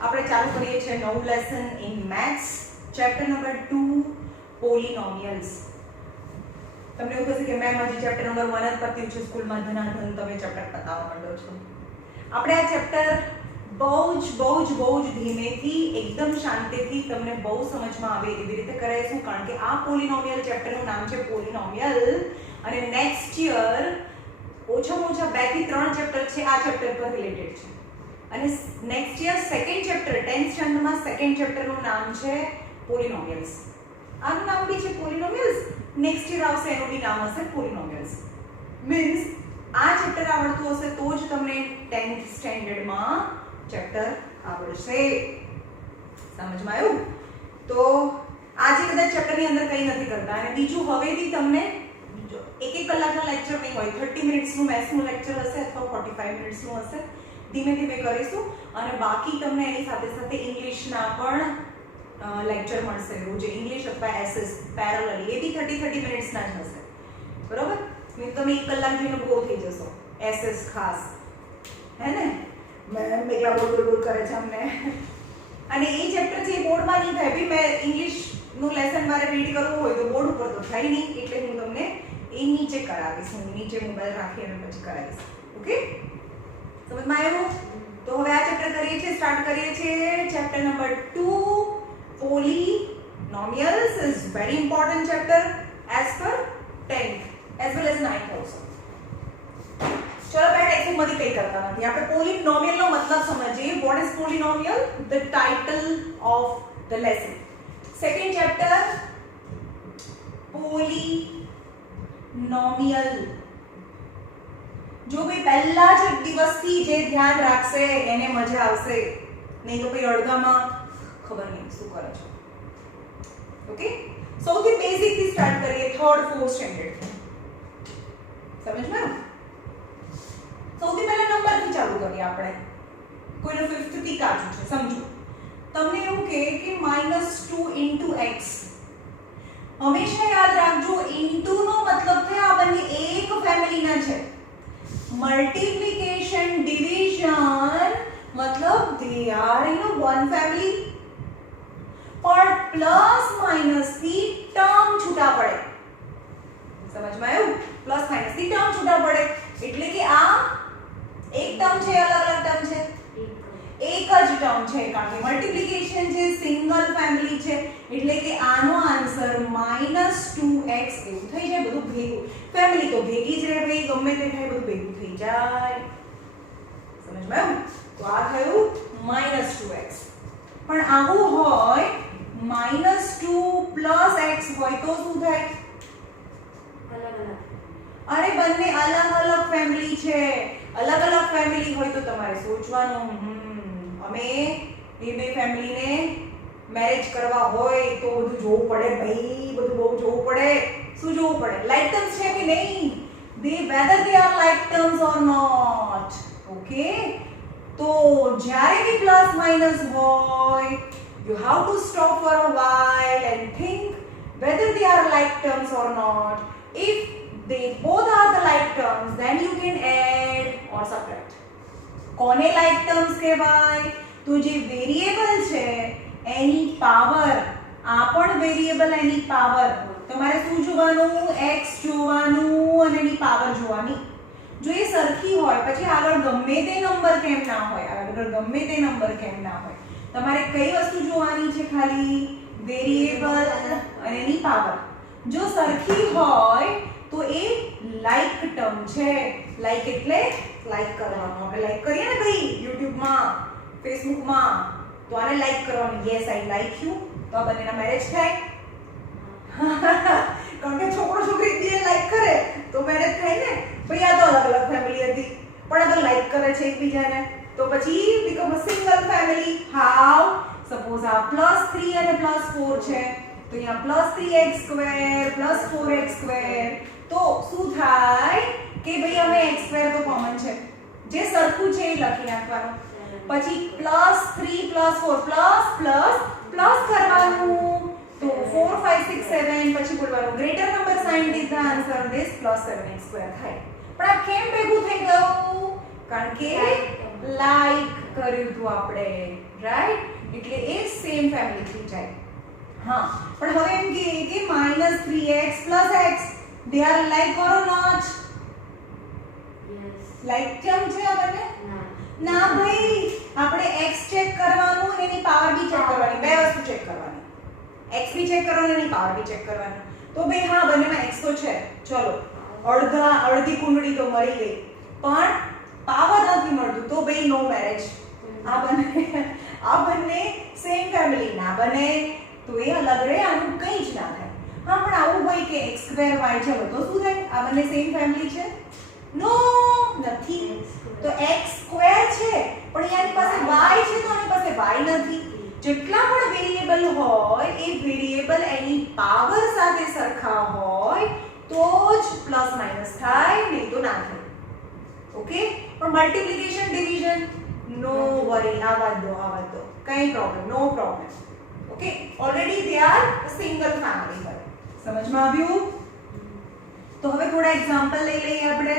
આપણે ચાલુ કરીએ છીએ નવું lesson in maths chapter number 2 પોલિનોમિયલ્સ. તમને એવું થશે કે મેમ હજી ચેપ્ટર નંબર 1 જ પત્યું છે સ્કૂલમાં, ધનાધન તમે ચેપ્ટર પતાવવા માંડો છો. આપણે આ ચેપ્ટર બહુ જ ધીમેથી એકદમ શાંતિથી તમને બહુ સમજમાં આવે એવી રીતે કરાવીશું, કારણ કે આ પોલિનોમિયલ ચેપ્ટરનું નામ છે પોલિનોમિયલ અને નેક્સ્ટ યર ઓછામાં ઓછા 2 થી 3 ચેપ્ટર છે આ ચેપ્ટર પર રિલેટેડ છે. અને next year second chapter 10th સ્ટાન્ડર્ડમાં સેકન્ડ ચેપ્ટરનું નામ છે પોલિનોમિયલ્સ. આનું નામ બી છે પોલિનોમિયલ્સ, નેક્સ્ટ યર આવશે એનું બી નામ હશે પોલિનોમિયલ્સ. મીન્સ આ ચેપ્ટર આવડતું હશે તો જ તમને 10th સ્ટાન્ડર્ડમાં ચેપ્ટર આવડશે. સમજમાં આવ્યું? તો આજે કદાચ ચેપ્ટરની અંદર કંઈ નથી કરતા અને બીજું હવેથી તમને એક કલાકના લેક્ચર નહીં હોય, 30 મિનિટ્સનું મેથ્સનું લેક્ચર હશે અથવા 45 મિનિટ્સનું હશે. ધીમે ધીમે કરીશું અને બાકી તમને એની સાથે સાથે ઇંગ્લિશના પણ લેક્ચર મળશે રોજ. ઇંગ્લિશ અથવા એસએસ પેરેલલી એ બી 30 મિનિટ્સના જ હશે. બરોબર? નહીં તમે 1 કલાક જઈને બોર થઈ જશો. એસએસ ખાસ હે ને, મેમ એકલા બોલ કરે છે અમને. અને એ ચેપ્ટર છે એ બોર્ડમાં નહીં થાય. મેં ઇંગ્લિશનું લેસન મારે રીડ કરવું હોય તો બોર્ડ ઉપર તો થાય નહીં, એટલે હું તમને એ નીચે કરાવીશ. હું નીચે મોબાઈલ રાખી અને પછી કરાવીશ. ઓકે? સમજમાં આવ્યું? તો હવે આ ચેપ્ટર કરીએ છીએ, સ્ટાર્ટ કરીએ છીએ. Chapter number 2 polynomials is very important chapter as per 10th as well as 9th also. ચલો બેટા ટેક્સ્ટ માંથી કઈ કરતા નથી, આપણે પોલિનોમિયલ નો મતલબ સમજીએ. what is polynomial? the title of the lesson. second chapter polynomial. જો ભાઈ પહેલા જ દિવસથી જે ધ્યાન રાખશે એને મજા આવશે, નહીં તો ભાઈ અડધામાં ખબર નહીં શું કરે છે. ઓકે? સૌથી બેઝિક થી સ્ટાર્ટ કરીએ, 3rd 4th સ્ટાન્ડર્ડ. સમજમાં? સૌથી પહેલા નંબર થી ચાલુ કરીએ આપણે. કોઈનો 5th થી કાચું છે સમજો. તમને એવું કહે કે -2 * x. હંમેશા યાદ રાખજો ઇન્ટુ નો મતલબ થાય આ બંને એક ફેમિલીના છે. multiplication division मतलब they are in one family. પણ પ્લસ માઈનસ થી ટર્મ છૂટા પડે. સમજમાં આવ્યું? પ્લસ માઈનસ થી ટર્મ છૂટા પડે એટલે કે આ એક ટર્મ છે, અલગ અલગ ટર્મ છે, એક જ ટર્મ છે, કારણ કે મલ્ટીપ્લિકેશન છે, સિંગલ ફેમિલી છે, એટલે કે આનો આન્સર -2x એવું થઈ જાય. બધું ભેગું, ફેમિલી તો ભેગી જ રહે ભાઈ, ગમે તે થાય બધું ભેગું થઈ જાય. સમજમાં આવ્યું? તો આ થયું -2x. પણ આવું હોય -2 + x હોય તો શું થાય? અલગ અલગ. અરે બંને અલગ અલગ ફેમિલી છે. અલગ અલગ ફેમિલી હોય તો તમારે સોચવાનું, અમે બે ફેમિલીને મેરેજ કરવા હોય તો બધું જોવું પડે ભાઈ, બધું બહુ જોવું પડે. શું જોવું પડે? લાઈક ટર્મ્સ છે કે નહીં, whether they are like terms or not. Okay? તો જ્યારે બી પ્લસ માઈનસ હોય, you have to stop for a while and think whether they are like terms or not. If they both are the like terms, then you can add or subtract. કોને like terms કહેવાય? તો જે variable છે એની power, આ પણ variable એની power. તમારે શું જોવાનું? x જોવાનું અને એની પાવર જોવાની. જો એ સરખી હોય પછી આગળ ગમે તે નંબર કેમ ના હોય, તમારે કઈ વસ્તુ જોવાની છે? ખાલી વેરિયેબલ અને એની પાવર. જો સરખી હોય તો એ લાઈક ટર્મ છે. લાઈક એટલે લાઈક કરવાનું. આપણે લાઈક કરીએ ને ભાઈ યુટ્યુબમાં, ફેસબુકમાં, તો આને લાઈક કરવાનું. Yes I like you. તો આ બંનેના મેરેજ થાય. કારણ કે છોકરો છોકરી બે લાઈક કરે તો મેરેજ થાય ને. ભાઈ આ તો અલગ અલગ ફેમિલી હતી પણ આ તો લાઈક કરે છે એકબીજાને, તો પછી become a single family. How? Suppose આ +3 અને +4 છે તો અહીંયા +3x² +4x². તો શું થાય કે ભાઈ અમે x² તો કોમન છે, જે સરખું છે એ લખી નાખવાનું. પછી +3 +4 પ્લસ કરવાનું. તો 4 5 6 7 પછી બોલવાનું greater number sine is the answer. This +7x² થાય. પણ આ કેમ ભેગું થઈ ગયું? કારણ કે લાઈક કર્યું હતું આપણે. રાઈટ? એટલે એ સેમ ફેમિલી થઈ જાય. હા, પણ હવે એમ કે -3x + x they are like or not? Yes. like કેમ છે આ બંને? ના. ના ભાઈ, આપણે x ચેક કરવાનું અને એની પાવર બી ચેક કરવાની, બે વસ્તુ ચેક કરવાની. x બી ચેક કરવાનું અને એની પાવર બી ચેક કરવાની. તો ભાઈ હા, બંનેમાં x તો છે, ચલો અડધી કુંડળી તો મળી ગઈ, પણ પાવર નથી મળતું, તો ભાઈ નો મેરેજ. આ બંને સેમ ફેમિલી ના બને, તો એ અલગ રહે, આનું કંઈ જ ના થાય. હા, પણ આવું હોય કે x2 y, ચલો તો શું થાય? આ બંને સેમ ફેમિલી છે? નો, નથી. તો x2 છે, પણ એની પાસે y છે, તો આની પાસે y નથી. જેટલા પણ વેરીએબલ હોય એ વેરીએબલ એની પાવર સાથે સરખા હોય તો જ પ્લસ માઈનસ થાય, નહીં તો ના થાય. ઓકે? પણ મલ્ટીપ્લિકેશન ડિવિઝન નો વરી, આવા દો કઈ problem, no problem. Okay? Already they are single family પર. સમજમાં આવ્યું? તો હવે થોડા એક્ઝામ્પલ લઈ લઈએ આપણે.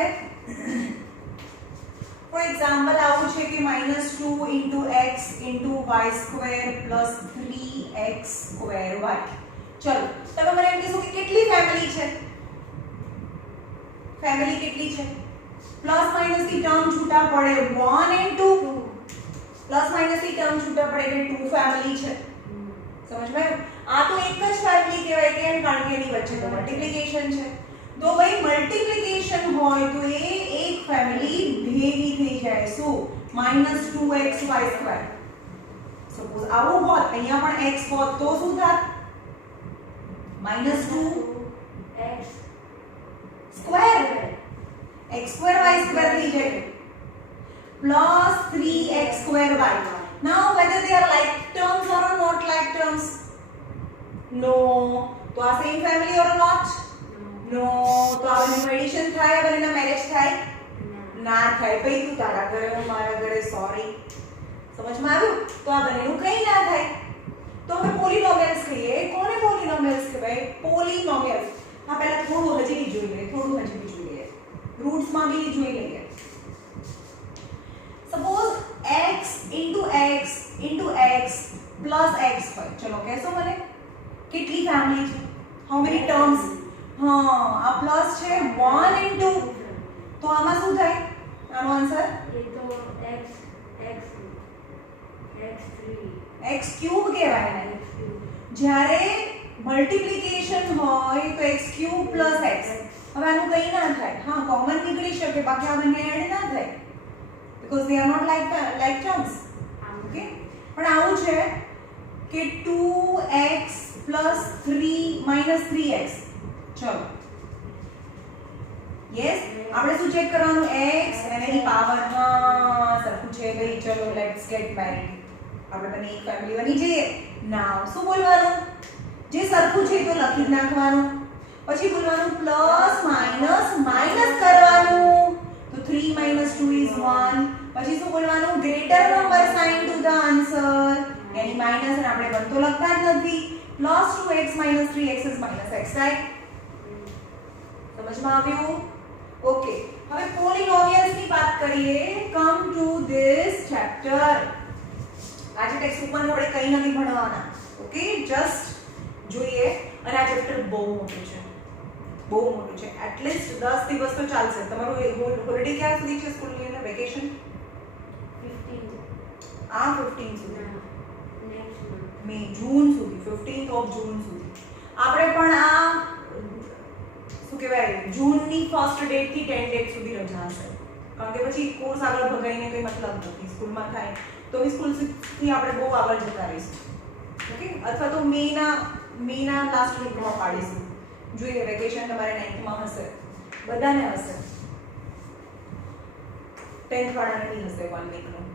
ફોર એક્ઝામ્પલ આવું છે કે -2 * x * y² + 3x²y. ચલો તમે મને એમ કહેશો કે કેટલી ફેમિલી છે? ફેમિલી કેટલી છે? પ્લસ માઈનસ થી ટર્મ છૂટા પડે 1 and 2. પ્લસ માઈનસ થી ટર્મ છૂટા પડે એટલે 2 ફેમિલી છે. સમજમાં? આ તો એક જ ફેમિલી કહેવાય, કેમ? કારણ કે એની વચ્ચે તો મલ્ટીપ્લિકેશન છે. તો ભાઈ મલ્ટીપ્લિકેશન હોય તો એ એક ફેમિલી ભેગી થઈ જાય. શું? -2xy². સપોઝ આવું હોત, અહીંયા પણ x હોત તો શું થાત? -2x² x2y² થઈ જાય plus 3x²y. Now whether they are like terms or not like terms? No. તો આ same family or not? No. તો આ બંનેનું એડિશન થાય, આ બંનેના મેરેજ થાય? ના થાય. ભાઈ તું તારા ઘરે, હું મારા ઘરે, સોરી. સમજમાં આવ્યું? તો આ બંનેનું કંઈ ના થાય. તો હવે પોલિનોમિયલ્સ કહીએ. કોને પોલિનોમિયલ્સ કહેવાય? પોલિનોમિયલ્સ. હા, પહેલા થોડું હજી બી જોઈ લઈએ. રૂટ્સમાં બી જોઈ લઈએ. Suppose x * x plus x હોય. ચલો કહેશો મને કેટલી ફેમિલી છે? How many terms? હા, આ પ્લસ છે 1 and 2. તો આમાં શું થાય? આનો આન્સર એ તો x3 કહેવાય ને. જ્યારે મલ્ટીપ્લિકેશન હોય તો x³ + x. હવે આનું કંઈ ના થાય. હા, કોમન નીકળી શકે, બાકી આ બંને એડ ના થાય because they are not like terms. Okay? પણ આવું છે કે 2x + 3x. ચલો યસ, આપણે શું ચેક કરવાનું? x અને એની પાવર. હા, સરખું છે ભાઈ. ચલો લેટ્સ ગેટ મેરીડ. આપણે બંને એક ફેમિલી બની જઈએ. નાઉ શું બોલવાનું? જે સરખું છે તો લખી જ નાખવાનું. પછી બોલવાનું પ્લસ માઈનસ કરવાનું. તો 3 - 2 is 1. પછી શું બોલવાનું? Greater number sign to the answer. Any minus, અને આપણે 1 તો લખતા જ નથી. +2x - 3x is -x, right? સમજમાં આવ્યું? ઓકે, હવે પોલિનોમિયલ્સ ની વાત કરીએ. Come to this chapter. આજે ટેક્સ્ટ બુકમાં આપણે કંઈ નથી ભણવાના. ઓકે, જસ્ટ જોઈએ. અને આ ચેપ્ટર બહુ મોટું છે, એટલીસ્ટ 10 દિવસ તો ચાલશે. તમારું હોલિડે ક્યાં સુધી છે સ્કૂલની અંદર? વેકેશન 15 સુધી, મે જૂન સુધી, 15th of જૂન સુધી. આપણે પણ આ શું કહેવાય, જૂનની ફર્સ્ટ ડેટ થી 10 ડેટ સુધી રજા હશે. કારણ કે પછી કોર્સ આગળ ભગાઈને કંઈ મતલબ નથી. સ્કૂલમાં થાય તો સ્કૂલથી આપણે બહુ આગળ જતા રહીશું. ઓકે? અથવા તો મેના લાસ્ટ વીકમાં પાડીશું. જોઈએ, વેકેશન તમારે 9th માં હશે, બધાને હશે. 10th વાળાને બી હશે 1 વીકનું.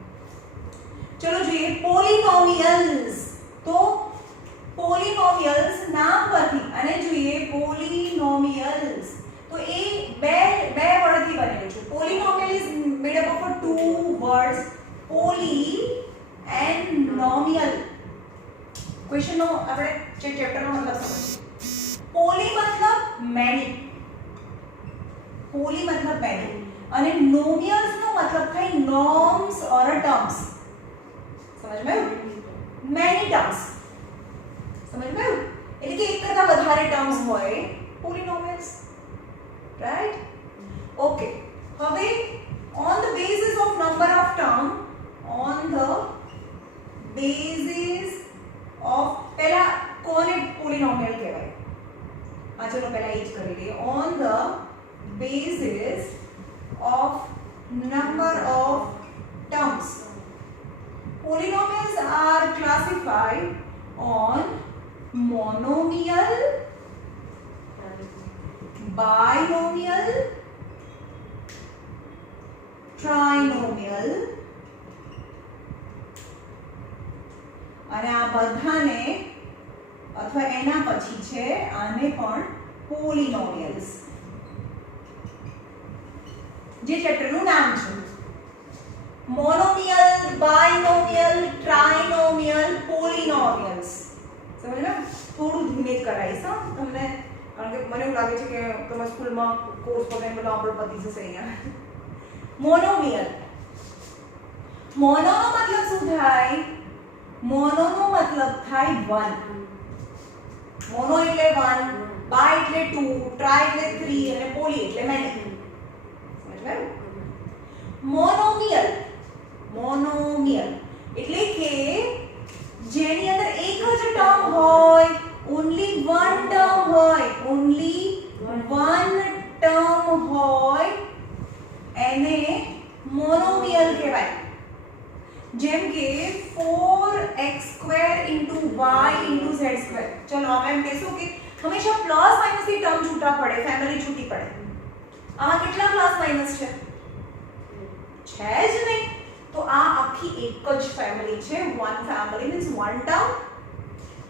ચલો જોઈએ પોલિનોમિયલ્સ. તો પોલિનોમિયલ્સ નામ પરથી અને જોઈએ પોલિનોમિયલ્સ તો એ બે વર્ડથી બનેલું છે. Polynomial is made up of 2 words, poly and nomial. Question નો આપણે ચેપ્ટરનો મતલબ સમજીએ. પોલી મતલબ મેની, અને નોમિયલ્સ નો મતલબ થાય નોર્મ્સ ઓર ટર્મ્સ. સમજ માં આવ્યું? Many terms. સમજ ગયું? એટલે કે એક કરતા વધારે ટર્મ્સ હોય પોલિનોમિયલ્સ, રાઈટ? ઓકે, હવે on the basis of number of term, on the basis of પહેલા કોને પોલિનોમિયલ કહેવાય? આ ચલો પહેલા એ જ કરી લઈએ. on the basis of number of terms, polynomials are classified on monomial, binomial, trinomial અને આ બધાને અથવા એના પછી છે આને પણ પોલિનોમિયલ્સ, જે ચેપ્ટરનું નામ છે. મોનોમિયલ, બાયનોમિયલ, ટ્રાઇનોમિયલ, પોલિનોમિયલ્સ. સમજ્યા? થોડું ધીમે જ કરાવીશ હા તમને, કારણ કે મને એવું લાગે છે કે તમારા સ્કૂલમાં કોર્સ વગેરે બધું આપણે પતી જશે અહીંયા. મોનોમિયલ. મોનોનો મતલબ શું થાય? મોનોનો મતલબ થાય 1. મોનો એટલે 1, બાય એટલે 2, ટ્રાય એટલે 3 અને પોલી એટલે મેની. સમજાયું? મોનોમિયલ. મોનોમિયલ એટલે કે જેની અંદર એક જ ટર્મ હોય, ઓન્લી વન ટર્મ હોય, ઓન્લી વન ટર્મ હોય, એને મોનોમિયલ કહેવાય. જેમ કે 4x² * y * z². ચલો આપણે એમ કહેશું કે હંમેશા પ્લસ માઇનસ થી ટર્મ છૂટા પડે, ફેમિલી છૂટી પડે. આમાં કેટલા પ્લસ માઇનસ છે? છે જ નહીં. તો આ આખી એક જ ફેમિલી છે. One family means one term.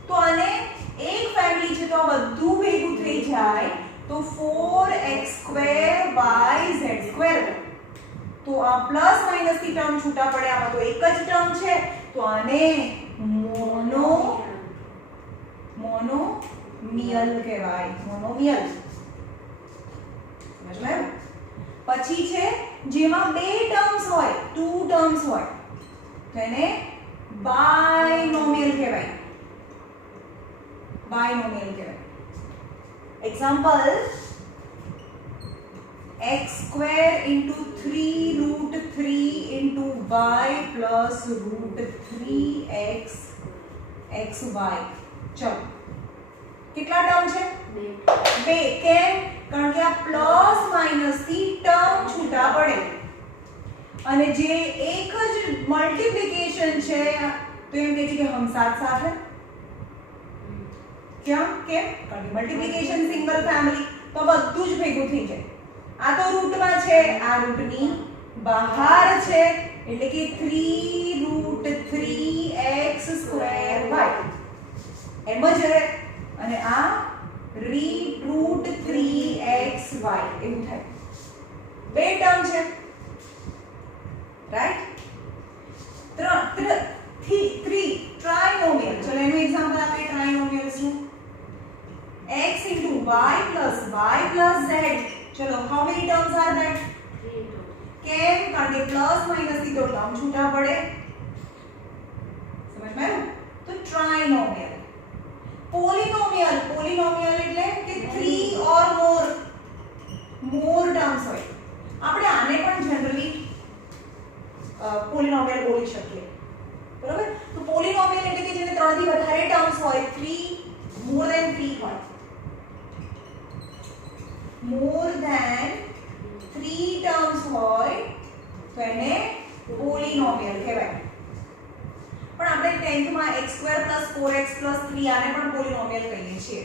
તો આને એક ફેમિલી છે તો આ બધું ભેગું થઈ જાય તો 4x² y z². તો આ પ્લસ માઇનસ થી ટર્મ છૂટા પડે, આમાં તો એક જ ટર્મ છે તો આને મોનોમિયલ કહેવાય. મોનોમિયલ. સમજાયું? પછી છે જેમાં બે ટર્મ્સ હોય, 2 ટર્મ્સ હોય, તો એને બાયનોમિયલ કહેવાય. બાયનોમિયલ કહેવાય. Example, x² * 3√3 * y plus √3x xy. ચલો કેટલા ટર્મ છે? 2. કેમ? કારણ કે આ પ્લસ માઇનસ થી ટર્મ છૂટા પડે અને જે એક જ મલ્ટીપ્લિકેશન છે તો એમ કહે છે કે હમ સાથ સાથ હે. કેમ? કારણ કે મલ્ટીપ્લિકેશન સિંગલ ફેમિલી તો બધું જ ભેગું થઈ જાય. આ તો રૂટમાં છે, આ રૂટની બહાર છે એટલે કે 3√3x² y એમ જ રહે. અને આ √3xy એવું થાય. બે ટર્મ છે, રાઈટ? 3 ટ્રાઇનોમિયલ. ચલો એનું એક્ઝામ્પલ આપીએ ટ્રાઇનોમિયલ્સનું. x * y plus y plus z. ચલો how many terms are that? 3. કેમ? કારણ કે પ્લસ માઇનસ થી તો ટર્મ છૂટા પડે. સમજ માં આવ્યું? તો ટ્રાઇનોમિયલ. પોલિનોમિયલ. પોલિનોમિયલ એટલે કે 3 or more terms હોય. આપણે આને પણ જનરલી પોલિનોમિયલ બોલી શકીએ. બરાબર? તો પોલિનોમિયલ એટલે કે જેને 3 થી વધારે ટર્મ્સ હોય, 3 more than 3 હોય. more than 3 terms હોય તો એને પોલિનોમિયલ કહેવાય. પણ આપણે 10th માં x² + 4x + 3 આને પણ પોલિનોમિયલ કહીએ છીએ.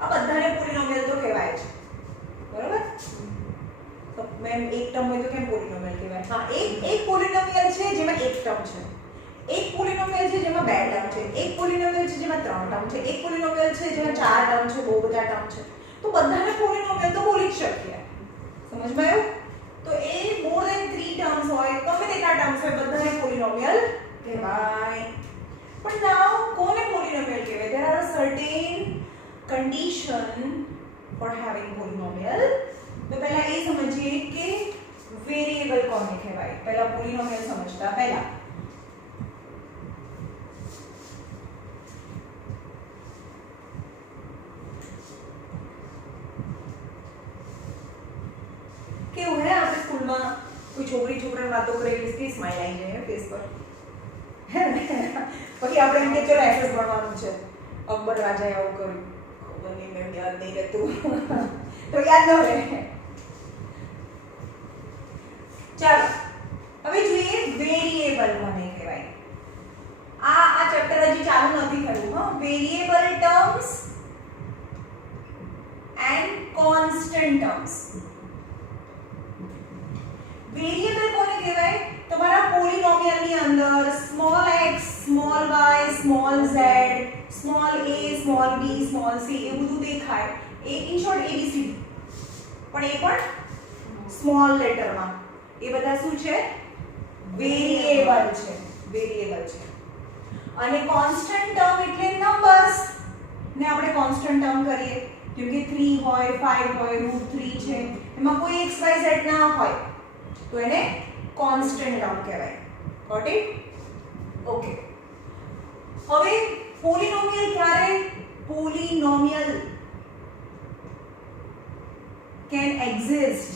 આ બધાને પોલિનોમિયલ તો કહેવાય છે. બરાબર? તો મેમ એક ટર્મ હોય તો કેમ પોલિનોમિયલ કહેવાય? હા, એક પોલિનોમિયલ છે જેમાં એક ટર્મ છે, એક પોલિનોમિયલ છે જેમાં બે ટર્મ છે, એક પોલિનોમિયલ છે જેમાં 3 ટર્મ છે, એક પોલિનોમિયલ છે જેમાં 4 ટર્મ છે, બહુ બધા ટર્મ છે. તો બધાને પોલિનોમિયલ તો બોલી જ શકીએ. સમજમાં આવ્યું? તો એ મોર ધેન 3 ટર્મ્સ હોય, ગમે તેટલા ટર્મ્સ હોય, બધાને પોલિનોમિયલ કહેવાય. પણ નાઉ કોને પોલિનોમિયલ કહેવાય? there are a certain condition for having polynomial. તો પહેલા એ સમજીએ કે વેરિયેબલ કોને કહેવાય. પહેલા પોલિનોમિયલ સમજતા પહેલા પોલીનોમિયલ વાતો કરીએ એટલે સ્માઈલ આવી જાય ફેસ પર. પછી આપણે એમ કે ચલો એસએસ ભણવાનું છે. અકબર રાજાએ આવું કર્યું. ખબર નહીં, મેમ યાદ નહીં રહેતું. તો યાદ ન રહે. ચાલો હવે જોઈએ વેરિયેબલ કોને કહેવાય. આ ચેપ્ટર હજી ચાલુ નથી થયું. હા, variable terms and constant terms. Variable કોને કહેવાય? તમારા પોલીનોમિયલ ની અંદર small x, small y, small z, small a, small b, small c એ બધું દેખાય. એ ઇન શોર્ટ ABCD. પણ એ પણ સ્મોલ લેટરમાં. એ બધા શું છે? વેરિયેબલ છે. વેરિયેબલ છે. અને કોન્સ્ટન્ટ ટર્મ એટલે નંબર્સ ને આપણે કોન્સ્ટન્ટ ટર્મ કરીએ. જેમ કે 3 હોય, 5 હોય, √3 છે. એમાં કોઈ x y z ના હોય તો એને કોન્સ્ટન્ટ ટર્મ કહેવાય. Got it? ઓકે. હવે પોલીનોમિયલ ક્યારે પોલીનોમિયલ કેન એક્ઝિસ્ટ,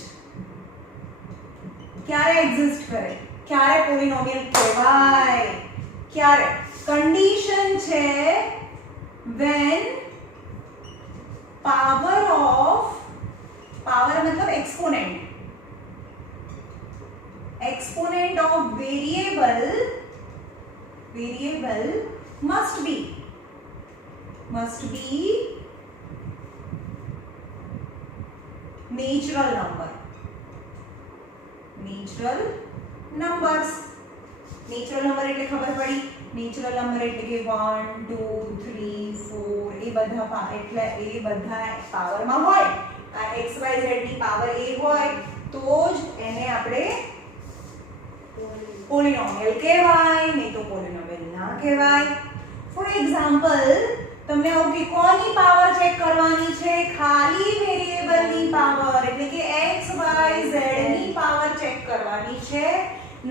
ક્યારે એક્ઝિસ્ટ કરે, ક્યારે પોલીનોમિયલ કહેવાય? ક્યારે? કન્ડિશન છે when power of, power मतलब exponent, exponent of variable must be natural number. Natural numbers. Natural number એટલે ખબર પડી. Natural number એટલે કે 1 2 3 4 એ બધા એટલે એ બધા પાવરમાં હોય. આ x y z ની પાવર a હોય તો જ એને આપણે પોલીનોમિયલ કહેવાય, નહીં તો પોલીનોમિયલ ના કહેવાય. ફોર એક્ઝામ્પલ તમને આવું કે કોની પાવર ચેક કરવાની છે? ખાલી વેરિયેબલ ની પાવર એટલે કે x y z ની પાવર ચેક કરવાની છે,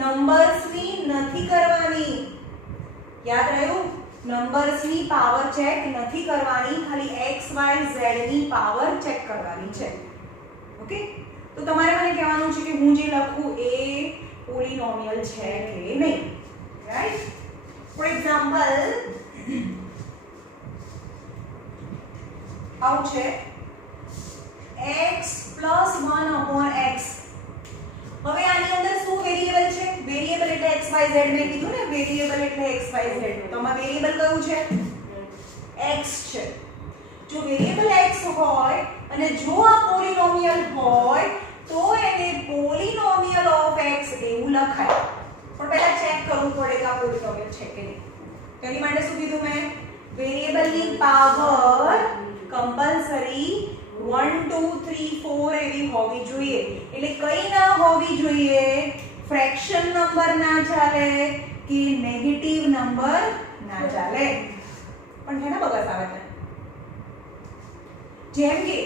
નંબર્સ ની નથી કરવાની. યાદ રહ્યું? નંબર્સ ની પાવર ચેક નથી કરવાની, ખાલી x y z ની પાવર ચેક કરવાની છે. ઓકે? તો તમારે મને કહેવાનું છે કે હું જે લખું એ પોલીનોમિયલ છે કે નહીં. રાઈટ? ફોર એક્ઝામ્પલ આવું છે x + 1/x. હવે આની અંદર શું વેરિયેબલ છે? વેરિયેબલ એટલે x y z. મેં કીધું ને વેરિયેબલ એટલે x y z. તો આમાં વેરિયેબલ કયું છે? x છે. જો વેરિયેબલ x હોય અને જો આ પોલીનોમિયલ હોય તો એને પોલીનોમિયલ ઓફ x એવું લખાય. પણ પહેલા ચેક કરવું પડે કે આ પોલીનોમિયલ છે કે નહીં. તેની માટે શું કીધું મેં? વેરિયેબલની પાવર કમ્પલસરી 1 2 3 4 એવી હોવી જોઈએ. એટલે કઈ ના હોવી જોઈએ? ફ્રેક્શન નંબર ના ચાલે કે નેગેટિવ નંબર ના ચાલે. પણ છે ને બગસ આવે છે. જેમ કે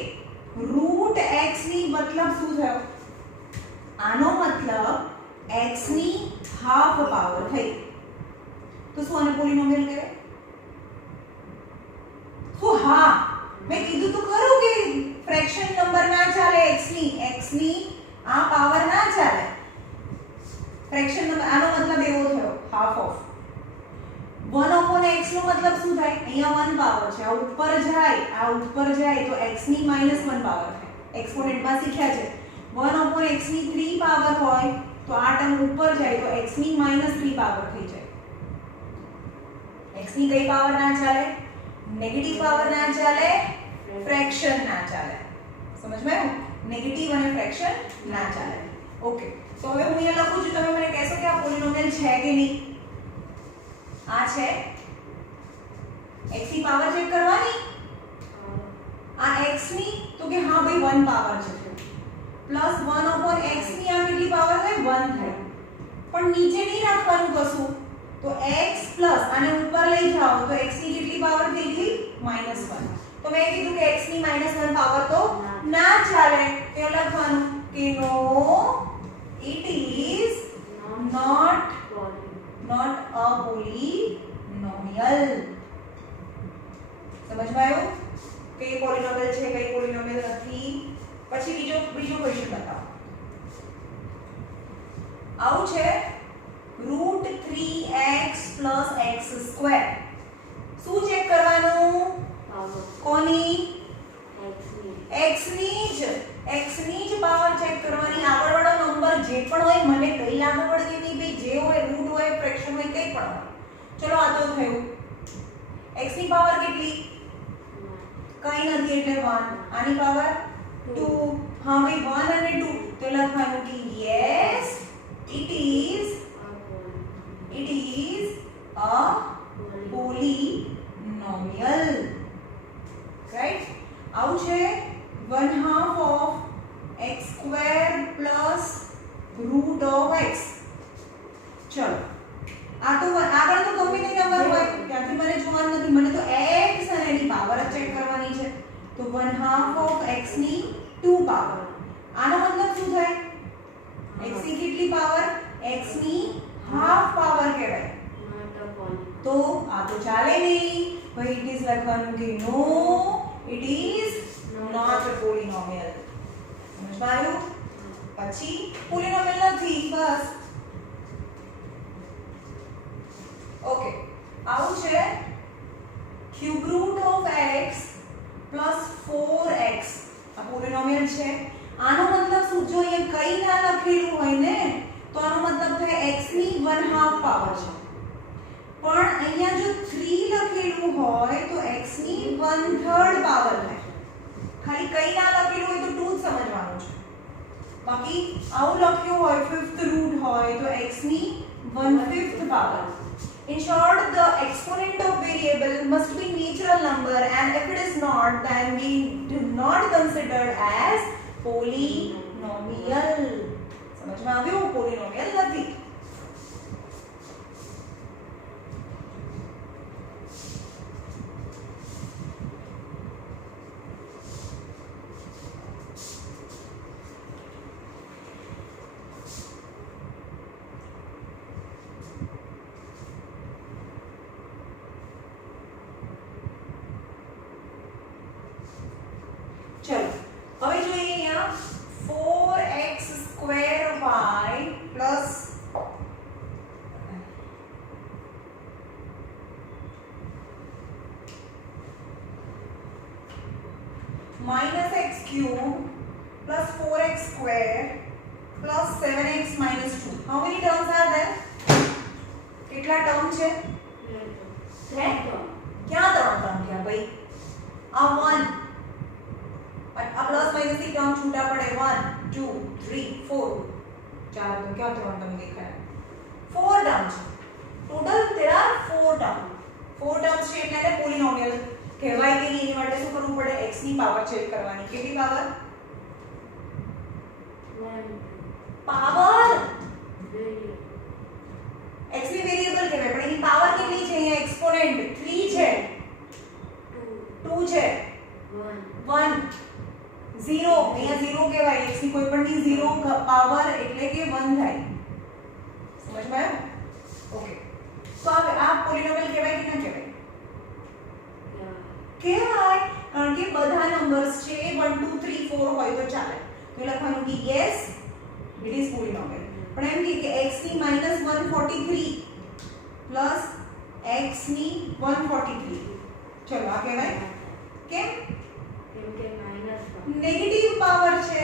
√x ની મતલબ શું થયો? આનો મતલબ x ની હાફ પાવર થઈ. તો શું આને પોલીનોમિયલ કહેવાય? શું? હા, મેં કીધું તો ખરું કે ફ્રેક્શન નંબર ના ચાલે. x ની આ પાવર ના ચાલે. ફ્રેક્શન નંબર આનો મતલબ એવો થયો હાફ ઓફ 1/x નો મતલબ શું થાય? અહીંયા 1 પાવર છે, આ ઉપર જાય તો x ની -1 પાવર થાય. એક્સપોનેન્ટમાં શીખ્યા છે 1/x ની 3 પાવર હોય તો આ ટર્મ ઉપર જાય તો x ની -3 પાવર થઈ જાય. x ની કઈ પાવર ના ચાલે? નેગેટિવ પાવર ના ચાલે, ફ્રેક્શન ના ચાલે. સમજમાં આવ્યું? નેગેટિવ અને ફ્રેક્શન ના ચાલે. ઓકે, તો હવે હું અહીંયા લખું છું, તમે મને કહેશો કે આ પોલીનોમિયલ છે કે નહીં? આ છે. x ની પાવર ચેક કરવાની. આ x ની તો કે હા ભાઈ 1 પાવર છે. પ્લસ 1/x ની આ કેટલી પાવર થાય? 1 થાય. પણ નીચે નહીં રાખવાનું કશું. તો x પ્લસ આને ઉપર લઈ જાઓ તો x ની કેટલી પાવર થઈ ગઈ? -1. તો મેં કીધું કે x ની -1 પાવર તો ના ચાલે. તો લખવાનું કે નો it is not a polynomial. સમજમાં આવ્યું? કઈ પોલીનોમિયલ છે, કઈ પોલીનોમિયલ નથી. પછી બીજો ક્વેશ્ચન બતાવો. આવું છે √3x + x². શું ચેક કરવાનું? power કોની? x ની x ની જ પાવર ચેક કરવાની. આગળવાળો નંબર જે પણ હોય મને કઈ લાગુ પડતી નહીં ભાઈ, જે હોય રૂટ હોય ફ્રેક્શન હોય કઈ પણ હોય. ચલો આ તો થયું. x ની પાવર કેટલી? કઈ નથી એટલે 1. આની પાવર 2. હા ભાઈ 1 અને 2 તો લખવાનું કે yes it is a polynomial. right? આવું છે 1/2 of x² plus √x. ચલો આ તો આગળ તો ગમે તે નંબર હોય ત્યાંથી મને જોવાનું નથી, મને તો x અને એની પાવર ચેક કરવાની છે. તો 1/2 of x ની 2 પાવર. આનો મતલબ શું થાય? x ની કેટલી પાવર? x ની હાફ પાવર કહેવાય. not a poly તો આ તો ચાલે નહીં ભાઈ. ઇટ ઇઝ લખવાનું કે no it is not a polynomial. સમજમાં આવ્યું? પછી પોલિનોમિયલ નથી બસ. ઓકે આવું છે √x plus 4x. આ પોલિનોમિયલ છે. આનો મતલબ શું? જો અહીંયા કઈ ના લખેલું હોય ને તો આનો મતલબ થાય x ની 1/2 પાવર છે. પણ અહીંયા જો 3 લખેલું હોય તો x ની 1/3 પાવર થાય. ખાલી કઈ ના લખેલું હોય તો 2 જ સમજવાનું છે. બાકી આવું લખ્યું હોય 5th રૂટ હોય તો x ની 1/5 power. In short, the exponent of variable must be natural number, and if it is not, then we do not consider as polynomial. સમજમાં આવ્યું? પોલિનોમિયલ નથી. ચલો હવે જોઈએ અહીંયા 4x² y plus -x³ plus 4x² plus 7x minus 2. How many terms are there? કેટલા term છે? ક્યાં 3 ટર્મ થયા ભાઈ? આ 1 આ પ્લસ માઈનસ થી ટર્મ છૂટા પડે 1 2 3 4 ચાર તો ક્યાં 3 ટર્મ દેખાય? 4 ટર્મ છે total. there are 4 term. 4 terms છે એટલે એને પોલિનોમિયલ કહેવાય કે નહીં એની માટે શું કરવું પડે? x ની પાવર ચેક કરવાની. કેટલી પાવર? પાવર x ની વેરીએબલ કહેવાય પણ એની પાવર કેટલી છે? અહીંયા એક્સપોનેન્ટ 3 છે 2 છે 1 0. અહીંયા 0 કહેવાય. x ની કોઈ પણ ની 0 પાવર એટલે કે 1 થાય. સમજમાં આવ્યું? ઓકે તો આ પોલિનોમિયલ કહેવાય કે ના કહેવાય? કહેવાય કારણ કે બધા નંબર્સ છે 1 2 3 4 હોય તો ચાલે. તો લખવાનું કે yes it is polynomial. પણ એમ કે x ની -143 પ્લસ x ની 143. ચલો આ કહેવાય કેમ? નેગેટિવ પાવર છે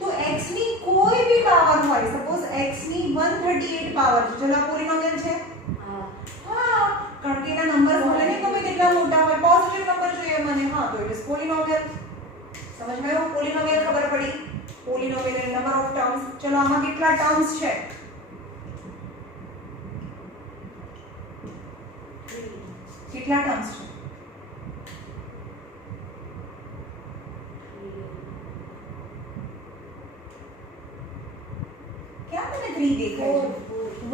તો x ની કોઈ બી પાવર હોય, સપોઝ x ની 138 પાવર છે. ચલો આ પોલિનોમિયલ છે. હા કારણ કે એના નંબર ભલે ને ગમે તેટલા મોટા હોય, પોઝિટિવ નંબર જોઈએ મને. હા તો ઇટ ઇઝ પોલિનોમિયલ. સમજમાં આવ્યું? પોલિનોમિયલ ખબર પડી? પોલિનોમિયલ નંબર ઓફ ટર્મ્સ. ચલો આમાં કેટલા ટર્મ્સ છે? કેટલા ટર્મ્સ છે? ક્યાં તને 3 દેખાય છે?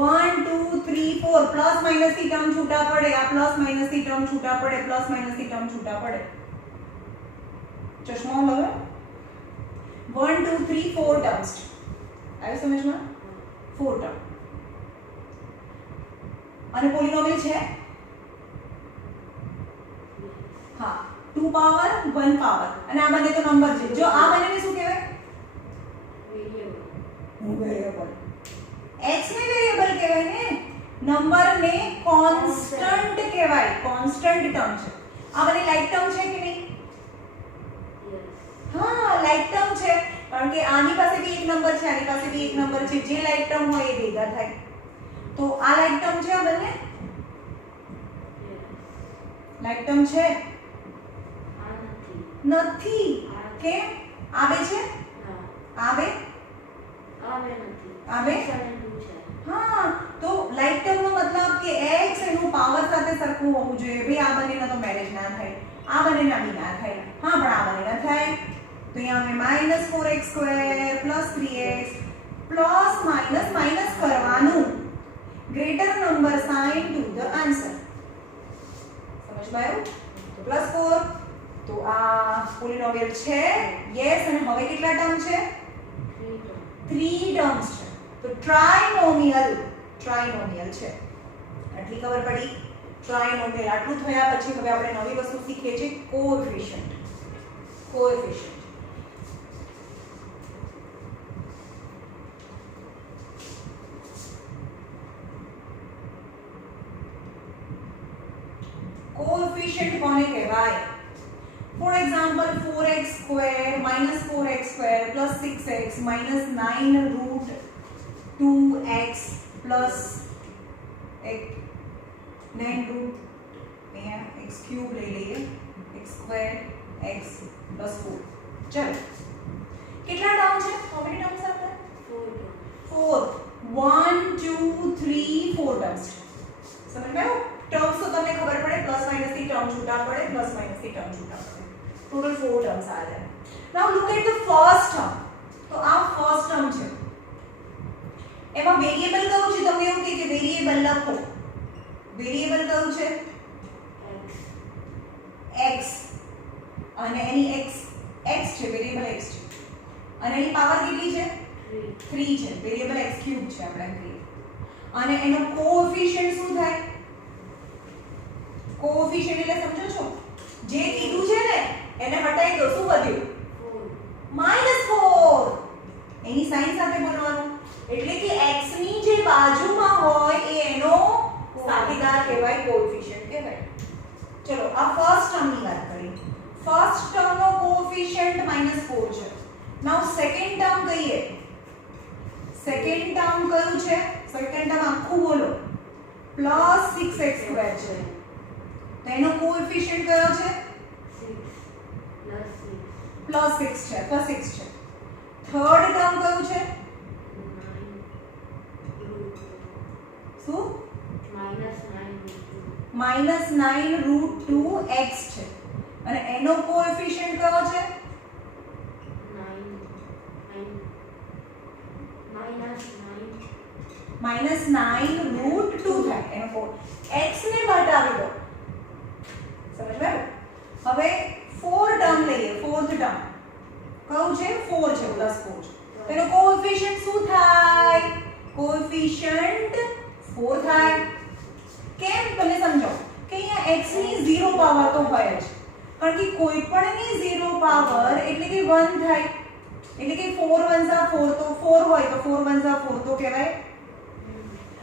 1 2 3 4 પ્લસ માઈનસ થી ટર્મ છૂટા પડે. આ પ્લસ માઈનસ થી ટર્મ છૂટા પડે, પ્લસ માઈનસ થી ટર્મ છૂટા પડે. ચશ્મા લગાવ. 1 2 3 4 ટર્મ્સ છે. આવી સમજમાં? 4 ટર્મ. અને પોલિનોમિયલ છે? હા 2 પાવર 1 પાવર અને આ બંને તો નંબર છે. જો આ બંનેને શું કહેવાય? વેરિયેબલ. x ને વેરિયેબલ કહેવાય ને, નંબર ને કોન્સ્ટન્ટ કહેવાય, કોન્સ્ટન્ટ ટર્મ છે. આ બધી લાઈક ટર્મ છે કે નહીં? Yes. હા લાઈક ટર્મ છે, કારણ કે આની પાસે બી એક નંબર છે, આની પાસે બી એક નંબર છે, જે લાઈક ટર્મ હોય એ ભેગા થાય. તો આ લાઈક ટર્મ છે, આ બંને Yes. લાઈક ટર્મ છે આ નથી. નથી. કેમ? આ બે છે, હા. આ બે, આ બે નથી. આ બે? 6 અને 2 છે. હા તો લાઈક ટર્મ નો મતલબ કે x એનું પાવર સાથે સરખું હોવું જોઈએ. ભાઈ આ બંનેના તો મેરેજ ના થાય, આ બંનેના બી ના થાય. હા પણ આ બંનેના થાય. તો અહીંયા અમે -4x² + 3x plus minus minus કરવાનું, greater number sign to the answer. સમજમાં આવ્યું? તો +4. તો આ પોલિનોમિયલ છે. યસ. અને હવે કેટલા ટર્મ છે? 3 ટર્મ્સ છે. તો ટ્રાઇનોમિયલ છે. આટલી ખબર પડી? ટ્રાઇનોમિયલ. આટલું થયા પછી હવે આપણે નવી વસ્તુ શીખીએ છીએ, કોએફિશિયન્ટ. કોએફિશિયન્ટ કોને કહેવાય? For example 4x² -4x² + 6x -9√2x plus 9√, અહીંયા x³ લઈ લઈએ, x² x + 4. ચલો કેટલા ટર્મ છે? how many terms are there? 4. 1 2 3 4 terms છે. સમજમાં આવ્યું? ટર્મ્સ તો તમને ખબર પડે, પ્લસ માઇનસ થી ટર્મ છૂટા પડે, પ્લસ માઇનસ થી ટર્મ છૂટા પડે. ટોટલ 4 ટર્મ્સ આ છે. Now look at the first term. તો આ ફર્સ્ટ ટર્મ છે. એમાં વેરિયેબલ કયું છે? તમને એવું કે વેરિયેબલ લખો. વેરિયેબલ કયું છે? x. અને એની x છે, વેરિયેબલ x છે. અને એની પાવર કેટલી છે? 3 છે. વેરિયેબલ x³ છે આપણે કહીએ. અને એનો કોએફિશિયન્ટ શું થાય? કોએફિશિયન્ટ એટલે સમજો છો? જે કીધું છે ને એને હટાઈ દો, શું વધ્યું? -4. એની સાઇન સાથે બોલવાનું, એટલે કે x ની જે બાજુમાં હોય એ એનો સાથીદાર કહેવાય, કોએફિશિયન્ટ કહેવાય. ચલો આ ફર્સ્ટ ટર્મની વાત કરીએ. ફર્સ્ટ ટર્મનો કોએફિશિયન્ટ -4 છે. નાઉ સેકન્ડ ટર્મ કહીએ. સેકન્ડ ટર્મ કયું છે? સેકન્ડ ટર્મ આખું બોલો. +6x² છે. તો એનો કોએફિશિયન્ટ કયો છે? 6 છે. થર્ડ ટર્મ કયું છે? શું? -9√2x છે. અને એનો કોએફિશિયન્ટ કયો છે? 9√2 થાય. એનો x ને બતાવી દો. સમજ્યું? હવે 4 ટર્મ લઈએ. ફોર્થ ટર્મ કયું છે? 4 છે, +4 છે. તેનો કોએફિશિયન્ટ શું થાય? કોએફિશિયન્ટ 4 થાય. કેમ? તમે સમજો કે અહીંયા x ની 0 પાવર તો હોય જ, કારણ કે કોઈ પણ ની 0 પાવર એટલે કે 1 થાય. એટલે કે 4 * 1 = 4, તો 4 હોય તો 4 * 1 = 4 તો કહેવાય.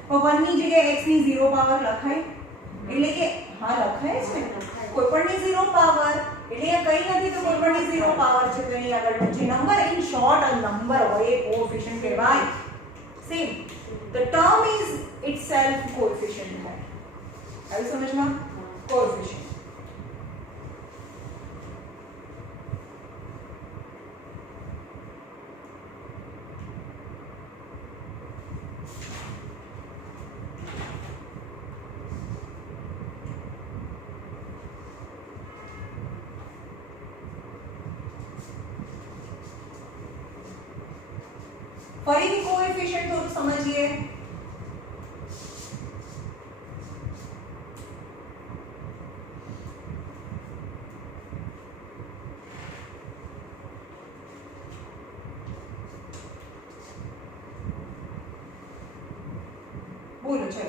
પણ 1 ની જગ્યાએ x ની 0 પાવર લખાય, એટલે કે હા લખાય છે. કોઈ પણ ની 0 પાવર એટલે કઈ નથી, તો કોઈ પણ ની 0 પાવર છે તો એની આગળ જે નંબર, ઇન શોર્ટ આ નંબર હોય એ કોએફિશિયન્ટ કહેવાય. Same the term is itself coefficient है. આવી સમજમાં? કોએફિશિયન્ટ. ફરીથી કોએફિશિયન્ટ થોડું સમજીએ. બોલો ચલો.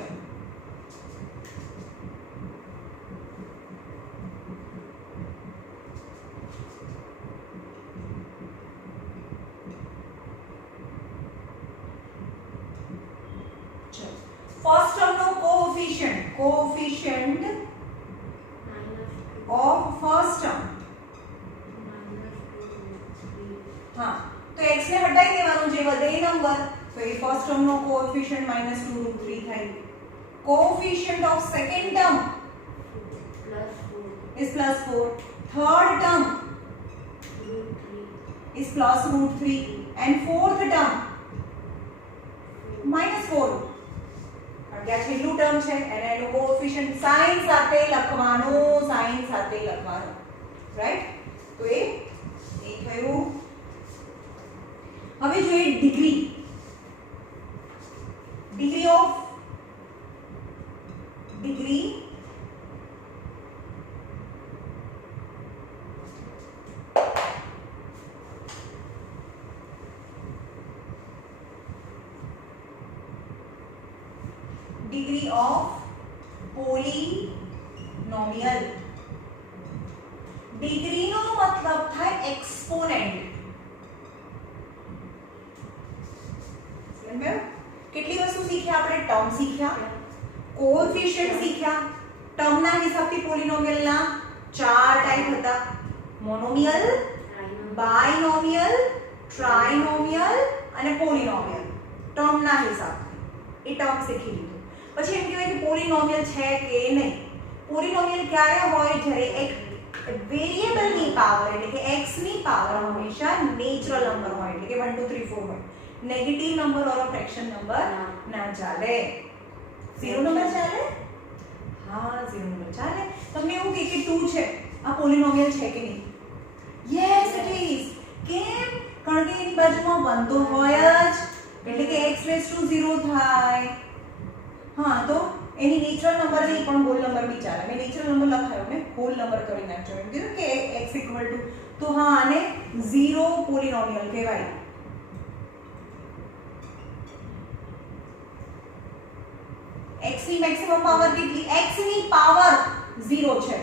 Coefficient -2 of first term. -2 હા, તો x ને હટાઈ દેવાનું, જે વધે એ નંબર. તો એ ફર્સ્ટ ટર્મ નો કોએફિશિયન્ટ -2√3 થાય. Coefficient of second term +4 is +4. Third term √3 is +√3 and fourth term -4. કારણ કે આ છેલ્લું ટર્મ છે અને એનું કોએફિશિયન્ટ સાઇન સાથે લખવાનું, રાઈટ? તો એ થયું. હવે જોઈએ ડિગ્રી ઓફ પોલીનોમિયલ. ડિગ્રીનો મતલબ થાય એક્સપોનેન્ટ. સમજાયું? કેટલી વસ્તુ શીખ્યા આપણે? ટર્મ શીખ્યા, કોએફિશિયન્ટ શીખ્યા. ટર્મના હિસાબથી પોલીનોમિયલના 4 ટાઈપ હતા: મોનોમિયલ, બાયનોમિયલ, ટ્રાઇનોમિયલ અને પોલીનોમિયલ. ટર્મના હિસાબથી એ ટર્મ શીખી લીધું. પછી એમ કહેવાય કે પોલીનોમિયલ છે કે નહીં. પોલીનોમિયલ ક્યારે હોય? જ્યારે એક વેરિયેબલની પાવર એટલે કે x ની પાવર હંમેશા નેચરલ નંબર હોય, એટલે કે 1 2 3 4 હોય. નેગેટિવ નંબર ઓર ફ્રેક્શન નંબર ના ચાલે. ઝીરો નંબર ચાલે? હા, ઝીરો નંબર ચાલે. તમને એવું કે 2 છે, આ પોલીનોમિયલ છે કે નહીં? Yes it is. કેમ? કારણ કે એની બાજુમાં 1 તો હોય જ, એટલે કે x⁻0 થાય. હા, તો એની નેચરલ નંબર નહીં પણ હોલ નંબર બી ચાલે. મેં નેચરલ નંબર લખાયો, મેં હોલ નંબર કરી નાખ્યો. એમ કીધું કે x = તો હા, આને 0 પોલીનોમિયલ કહેવાય. x ની મેક્સિમમ પાવર કેટલી? x ની પાવર 0 છે,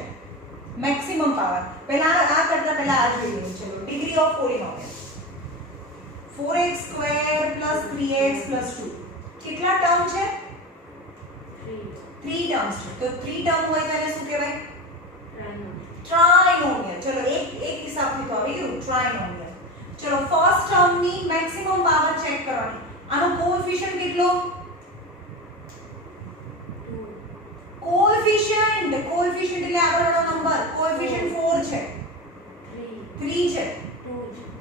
મેક્સિમમ પાવર. પહેલા આ કરતા પહેલા આ જોઈ લઈએ. ચલો, degree of polynomial 4x² + 3x + 2. કેટલા ટર્મ છે? 3 ટર્મ્સ છે. તો 3 ટર્મ હોય ત્યારે શું કહેવાય? ટ્રાઇનોમિયલ. ચલો, એક હિસાબથી તો આવી ગયું ટ્રાઇનોમિયલ. ચલો, ફર્સ્ટ ટર્મની મેક્સિમમ પાવર ચેક કરવાની. આનો કોએફિશિયન્ટ કેટલો? કોએફિશિયન્ટ એટલે આગળનો નંબર. કોએફિશિયન્ટ 4 છે, 3 છે,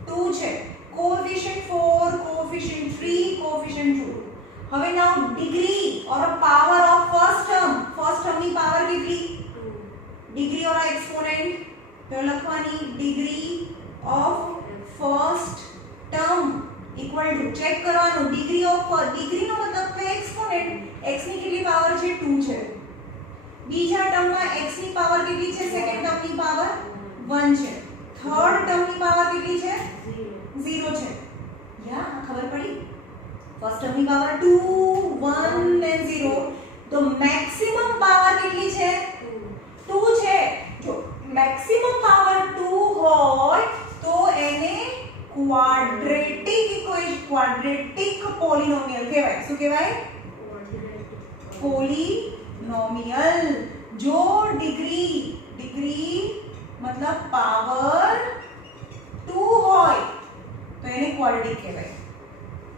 2 છે. Coefficient 4, coefficient 3, coefficient 2. હવે now degree or power of first ટર્મની પાવર કેટલી? Degree or exponent. તો લખવાની degree of first term equal to, check કરવાનું, ડિગ્રીનો મતલબ કે એક્સપોનેન્ટ. x ની કેટલી પાવર છે? 2 છે. બીજા ટર્મમાં x ની પાવર કેટલી છે? સેકન્ડ ટર્મની પાવર 1 છે. થર્ડ ટર્મની પાવર કેટલી છે? 0 છે. યા, ખબર પડી? ફર્સ્ટ ટર્મની પાવર 2, 1 and 0. તો મેક્સિમમ પાવર કેટલી છે? 2 છે. જો મેક્સિમમ પાવર 2 હોય તો એને ક્વાડ્રેટિક પોલીનોમિયલ કહેવાય. શું કહેવાય? પોલીનોમિયલ. જો ડિગ્રી મતલબ પાવર 2 હોય તો એને ક્વાડ્રેટિક કહેવાય.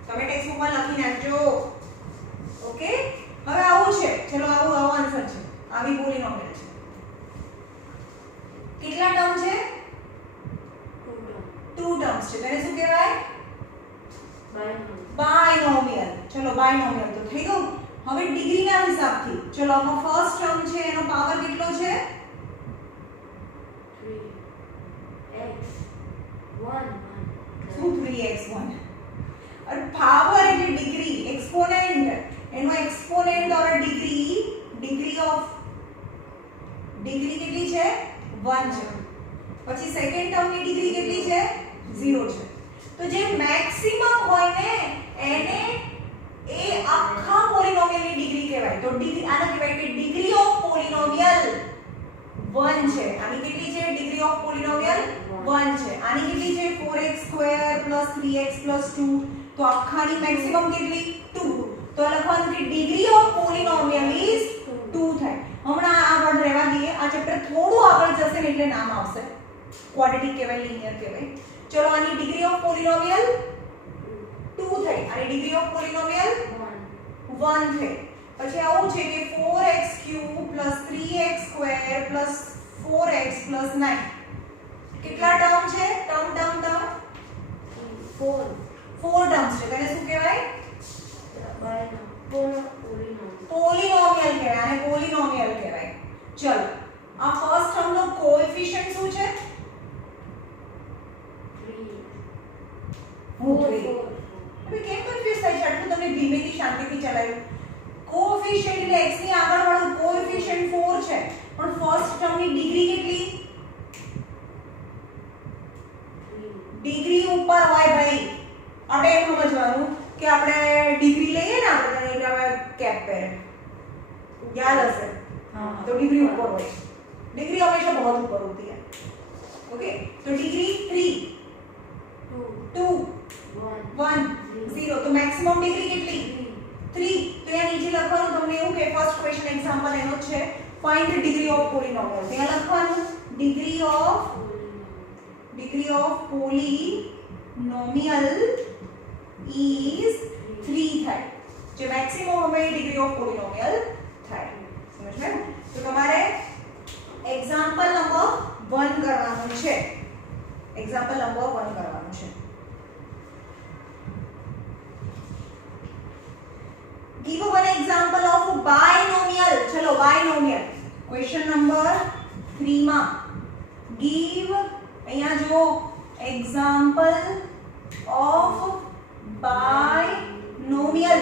તમે ટેક્સ્ટ બુકમાં લખી નાખજો. ઓકે, હવે આવું છે. ચલો, આવો આન્સર છે. આવી પોલીનોમિયલ છે. કેટલા ટર્મ છે? 2 ટર્મ્સ છે. તેને શું કહેવાય? બાયનોમિયલ. ચલો, બાયનોમિયલ તો થઈ ગયું. હવે ડિગ્રીના હિસાબથી ચલો, આમાં ફર્સ્ટ ટર્મ છે, એનો પાવર કેટલો છે? 3x1 શું 3x1? और पावर એટલે ડિગ્રી, એક્સપોનેન્ટ. એનો એક્સપોનેન્ટ ઓર ડિગ્રી કેટલી છે? 1 છે. પછી સેકન્ડ ટર્મની ડિગ્રી કેટલી છે? 0 છે. તો જે મેક્સિમમ હોય ને એને એ આખા પોલીનોમિયલની ડિગ્રી કહેવાય. તો ડિગ્રી આને કહેવાય કે ડિગ્રી ઓફ પોલીનોમિયલ 1 છે. આની કેટલી છે? ડિગ્રી ઓફ પોલીનોમિયલ 1 છે. આની કેટલી છે? 4x² + 3x + 2. તો આખાની મેક્સિમમ કેટલી? 2. તો લખવાનું કે ડિગ્રી ઓફ પોલીનોમિયલ ઇઝ 2 થાય. હમણાં આ વર્ડ રહેવા દઈએ. આ ચેપ્ટર થોડું આગળ જશે ને એટલે નામ આવશે. ક્વોડ્રેટિક કહેવાય, લિનિયર કહેવાય. ચલો આની ડિગ્રી ઓફ પોલિનોમિયલ 2 થઈ. આની ડિગ્રી ઓફ પોલિનોમિયલ 1 થઈ. પછી આવું છે કે 4x³ + 3x² + 4x + 9. કેટલા ટર્મ છે? ટર્મ 4 ટર્મ્સ છે. તેને શું કહેવાય? પોલિનોમિયલ કહેવાય. આને પોલિનોમિયલ કહેવાય. ચલો આ ફર્સ્ટ ટર્મ નો કોએફિશિયન્ટ શું છે? 3. હવે કેમ કન્ફ્યુઝ થાય છે? આટલું તમે ધીમેથી શાંતિથી ચલાવ્યું. કોએફિશિયન્ટ એટલે x ની આગળ વાળું કોએફિશિયન્ટ 4 છે, પણ ફર્સ્ટ ટર્મ ની ડિગ્રી કેટલી? ડિગ્રી ઉપર હોય ભાઈ. આપણે એમ સમજવાનું કે આપણે ડિગ્રી લઈએ ને, આપણે એટલે કેપ પહેરે, યાદ હશે. हाँ तो डिग्री ऊपर હોય. डिग्री हमेशा बहुत ऊपर होती है. ओके, तो डिग्री 3 2 1 0. तो मैक्सिमम डिग्री કેટલી? 3. તો અહીંયા નીચે લખવાનું તમને એવું કે ફર્સ્ટ ક્વેશ્ચન એક્ઝામ્પલ એનો છે ફાઇન્ડ ધ ડિગ્રી ઓફ પોલિનોમિયલ. ત્યાં લખવાનું ડિગ્રી ઓફ પોલિનોમિયલ is 3 થાય. જે મેક્સિમમ અમે ડિગ્રી ઓફ પોલિનોમિયલ થાય. સમજ્યા? તો તમારે એક્ઝામ્પલ નંબર 1 કરવાનું છે. એક્ઝામ્પલ નંબર 1 કરવાનું છે. Give one example of binomial. ચલો binomial. ક્વેશ્ચન નંબર 3 માં give અહીંયા જો example of binomial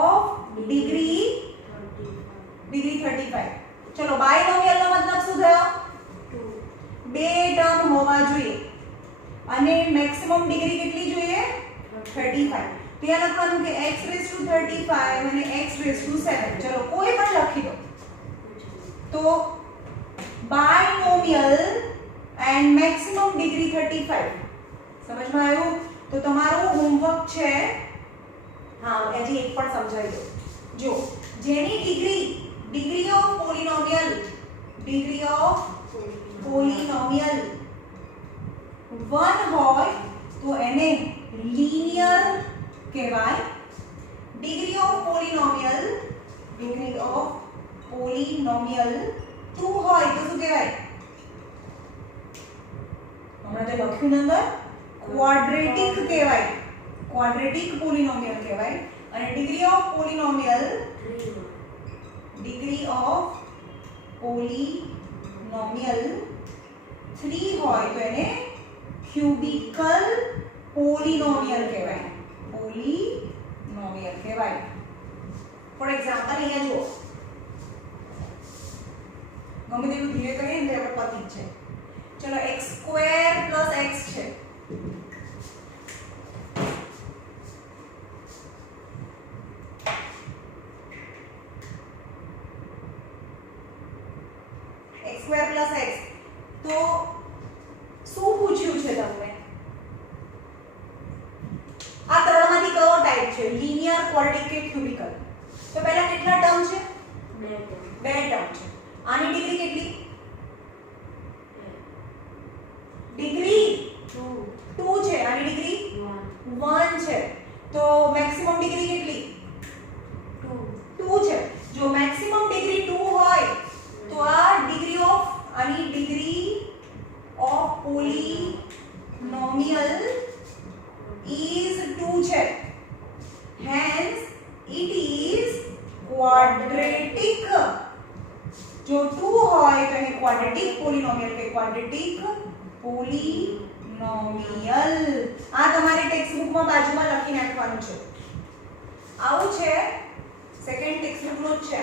of degree 35. ચલો binomial નો મતલબ શું થયો? બે ટર્મ હોવા જોઈએ અને મેક્સિમમ ડિગ્રી કેટલી જોઈએ? 35. ત્યાં લખવાનું કે x⁵35 અને x⁵7. ચલો કોઈ પણ લખી દો. તો binomial and maximum degree 35. સમજમાં આવ્યું? તો તમારું હોમવર્ક છે, હા હજી એક પણ સમજાવી દો. જો જેની ડિગ્રી ઓફ પોલિનોમિયલ 1 હોય તો એને લિનિયર કહેવાય. ડિગ્રી ઓફ પોલિનોમિયલ 2 હોય તો શું કહેવાય? હમણાં જે લખ્યું અંદર ક્વોડ્રેટિક કહેવાય. ક્વોડ્રેટિક પોલિનોમિયલ કહેવાય. અને ડિગ્રી ઓફ પોલિનોમિયલ 3 હોય તો એને ક્યુબિકલ પોલિનોમિયલ કહેવાય. પોલિનોમિયલ કહેવાય. ફોર એક્ઝામ્પલ અહીંયા જુઓ. ગમે તેટલું ધીરે કરીએ ને તો આપણે પતી જ છે. ચલો x² + x છે. x² + x. તો શું પૂછ્યું છે તમને? આ ત્રણમાંથી કયો ટાઈપ છે? લિનિયર, ક્વોડ્રેટિક કે ક્યુબિકલ? તો પહેલા કેટલા ટર્મ છે? બે ટર્મ છે. આની ડિગ્રી કેટલી? ડિગ્રી 2 છે. આની ડિગ્રી 1 છે. તો મેક્સિમમ ડિગ્રી કેટલી? 2 છે. જો મેક્સિમમ ડિગ્રી 2 હોય તો આ ડિગ્રી ઓફ આની ડિગ્રી ઓફ પોલિનોમિયલ is 2 છે. hence it is quadratic. જો 2 હોય તો એને ક્વોડ્રેટિક પોલિનોમિયલ કે ક્વોડ્રેટિક પોલિનોમિયલ. આ તમારે ટેક્સ્ટ બુકમાં બાજુમાં લખી નાખવાનું છે. આવું છે, સેકન્ડ ટેક્સ્ટ બુક નો છે.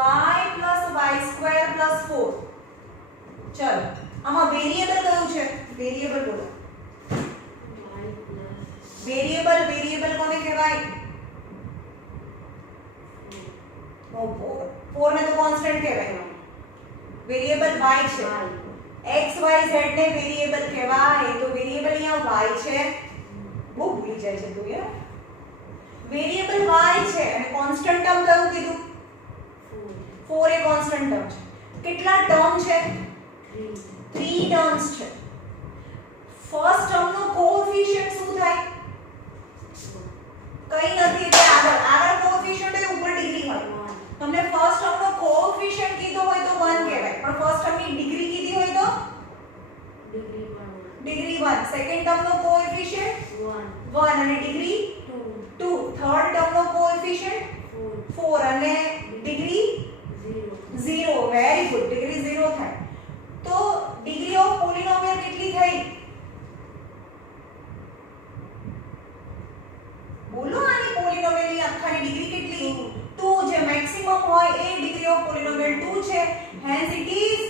આ y + y² + 4. ચલો આમાં વેરીએબલ કયું છે? વેરીએબલ બોલો. વેરીએબલ કોને કહેવાય? 4 ને તો કોન્સ્ટન્ટ કહેવાય. વેરીએબલ y છે. x y z ને વેરીએબલ કહેવાય. તો વેરીએબલ અહીંયા y છે. બહુ ભૂલી જાય છે તું યાર. વેરિયેબલ y છે અને કોન્સ્ટન્ટ ટર્મ કયું કીધું? 4 એ કોન્સ્ટન્ટ ટર્મ છે. કેટલા ટર્મ છે? 3 ટર્મ્સ છે. ફર્સ્ટ ટર્મનો કોએફિશિયન્ટ શું થાય? કઈ નથી એટલે આગળ કોએફિશિયન્ટ હોય ઉપર ડિગ્રી હોય. તમને ફર્સ્ટ ટર્મનો કોએફિશિયન્ટ કીધો હોય તો 1 કહેવાય, પણ ફર્સ્ટ ટર્મની ડિગ્રી કીધી હોય તો ડિગ્રી 1. સેકન્ડ ટર્મનો કોએફિશિયન્ટ 1 અને ડિગ્રી 2. થર્ડ ટર્મનો કોએફિશિયન્ટ 4 અને ડિગ્રી 0. વેરી ગુડ, ડિગ્રી 0 થાય. તો ડિગ્રી ઓફ પોલિનોમિયલ કેટલી થઈ? બોલો, આની પોલિનોમિયલની આખાની ડિગ્રી કેટલી? 2. જે મેક્સિમમ હોય એ ડિગ્રી ઓફ પોલિનોમિયલ 2 છે. Hence it is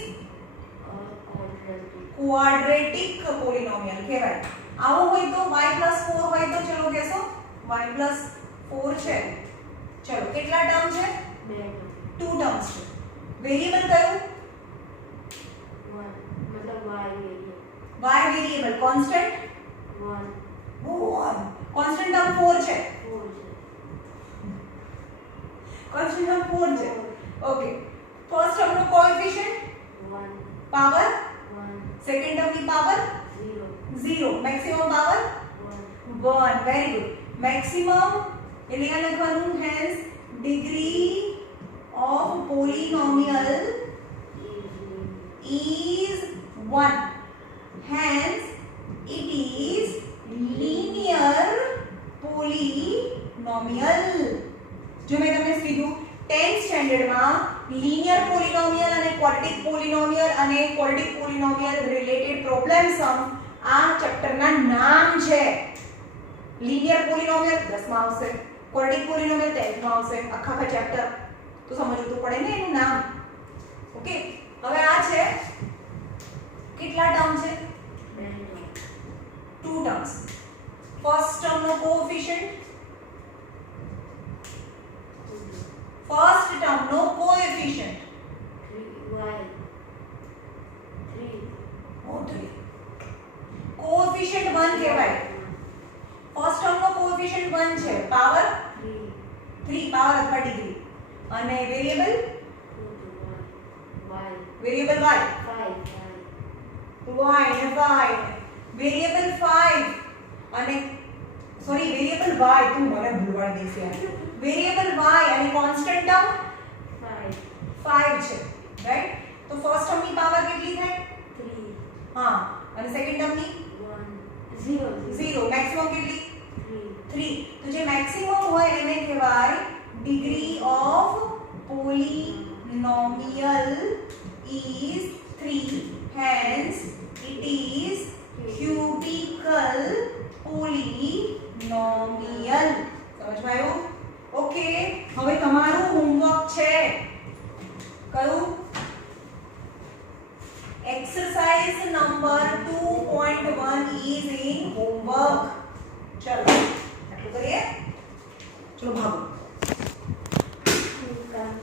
quadratic polynomial કહેવાય. આવો હોય તો y 4 હોય તો ચલો કહેશો y 4 છે. ચલો કેટલા ટર્મ છે? 2 ટર્મ્સ છે. વેરિયેબલ કયું? y variable. Constant 1. Constant term 4 છે. કોન્સ્ટન્ટ ટર્મ 4 છે. ઓકે. ફર્સ્ટ ટર્મનો કોએફિશિયન્ટ પાવર 1. સેકન્ડ ટર્મની power 0. Maximum power 1. Very good. Maximum એટલે આ લખવાનું hence degree of polynomial is 1. Hence it is linear polynomial. જો મેં તમને કીધું 10th સ્ટેન્ડર્ડમાં linear polynomial અને quadratic polynomial અને quadratic polynomial related problem sum આ ચેપ્ટરના નામ છે. linear polynomial 10માં આવશે, quadratic polynomial 10th માં આવશે. આખા ચેપ્ટર તો સમજવું તો પડે ને એનું નામ. ઓકે, હવે આ છે કેટલા ટર્મ છે? 2 ટર્મ્સ. ફર્સ્ટ ટર્મનો કોએફિશિયન્ટ કોએફિશિયન્ટ 1 કહેવાય. ફર્સ્ટ ટર્મનો કોએફિશિયન્ટ 1 છે. પાવર 3 પાવર અથવા ડિગ્રી. અને વેરિયેબલ વેરિયેબલ y વેરિયેબલ 5 અને સોરી વેરિયેબલ y તું મને ભૂલવાડી દેશે યાર. વેરિયેબલ y અને કોન્સ્ટન્ટ ટર્મ 5 છે, રાઈટ? તો ફર્સ્ટ ટર્મની પાવર કેટલી થાય? 3. હા, અને સેકન્ડ ટર્મની 0. મેક્સિમમ કેટલી? 3. તો જે મેક્સિમમ હોય એને કહેવાય degree of polynomial is 3. Hence it is cubical polynomial. સમજવાયું? ઓકે, હવે તમારું હોમવર્ક છે કયું? Exercise number 2.1 is in homework. ચલો આટલું કરીએ. ચલો ભાગો.